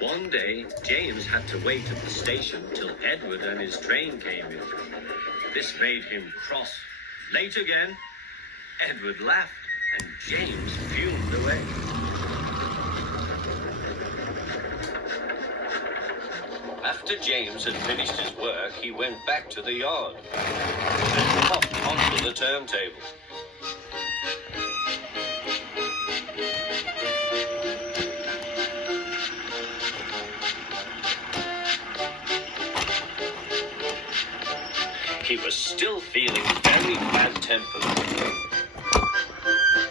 One day, James had to wait at the station till Edward and his train came in. This made him cross. Late again? Edward laughed, and James fumed away. After James had finished his work, he went back to the yard and popped onto the turntable. He was still feeling very bad-tempered.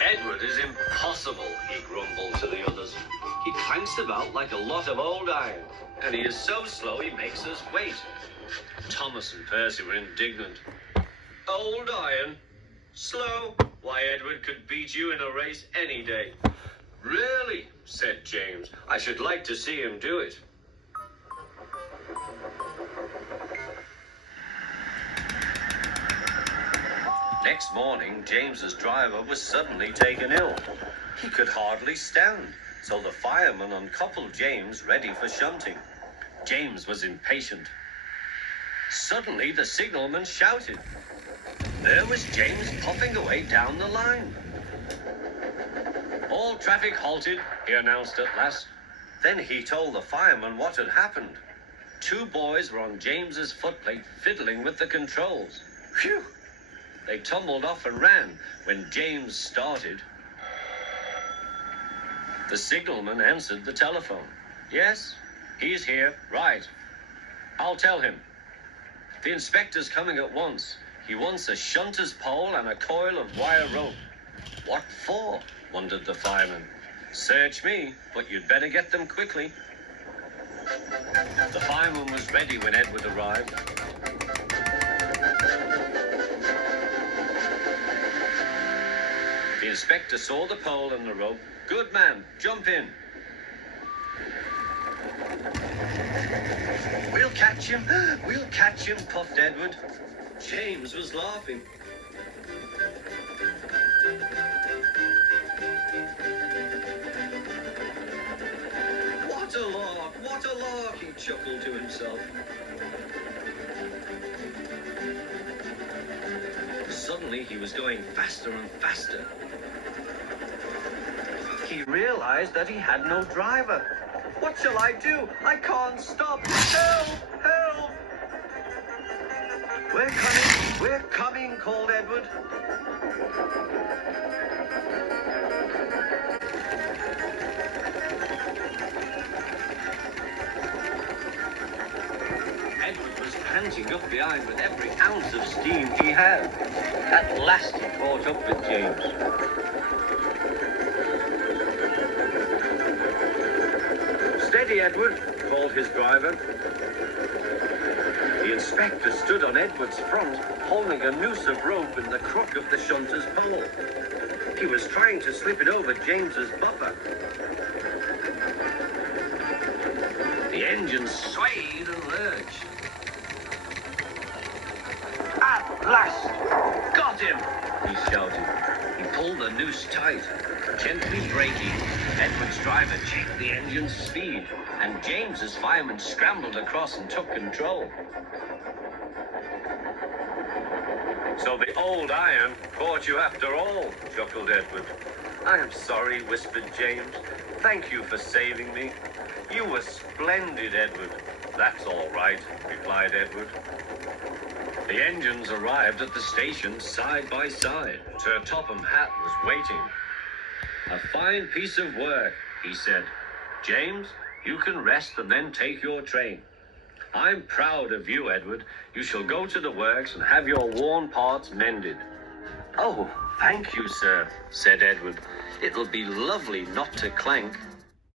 Edward is impossible, he grumbled to the others. He clanks about like a lot of old iron, and he is so slow he makes us wait. Thomas and Percy were indignant. Old iron? Slow? Why, Edward could beat you in a race any day. Really? Said James. I should like to see him do it. Next morning, James's driver was suddenly taken ill. He could hardly stand, so the fireman uncoupled James, ready for shunting. James was impatient. Suddenly, the signalman shouted. There was James puffing away down the line. All traffic halted, he announced at last. Then he told the fireman what had happened. 2 boys were on James's footplate fiddling with the controls. Phew! They tumbled off and ran when James started. The signalman answered the telephone. Yes, he's here. Right. I'll tell him. The inspector's coming at once. He wants a shunter's pole and a coil of wire rope. What for? Wondered the fireman. Search me, but you'd better get them quickly. The fireman was ready when Edward arrived. The inspector saw the pole and the rope. Good man, jump in. We'll catch him, puffed Edward. James was laughing. What a lark, he chuckled to himself. Suddenly, he was going faster and faster. He realized that he had no driver. What shall I do? I can't stop. Help! Help! We're coming, called Edward. Edward was panting up behind with every ounce of steam he had. At last he caught up with James. Steady, Edward, called his driver. The inspector stood on Edward's front, holding a noose of rope in the crook of the shunter's pole. He was trying to slip it over James's buffer. The engine swayed and lurched. At last! Got him! He shouted. He pulled the noose tight. Gently braking, Edward's driver checked the engine's speed, and James's fireman scrambled across and took control. So the old iron caught you after all, chuckled Edward. I am sorry, whispered James. Thank you for saving me. You were splendid, Edward. That's all right, replied Edward. The engines arrived at the station side by side. Sir Topham Hatt was waiting. A fine piece of work, he said. James, you can rest and then take your train. I'm proud of you, Edward. You shall go to the works and have your worn parts mended. Oh, thank you, sir, said Edward. It'll be lovely not to clank.